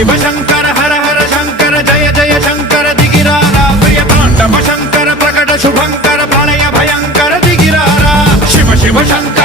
शिव शंकर हर हर शंकर जय जय शंकर दिगिरारा प्रिय तांडव शंकर प्रकट शुभंकर प्रलय भयंकर दिगिरारा शिव शिव शंकर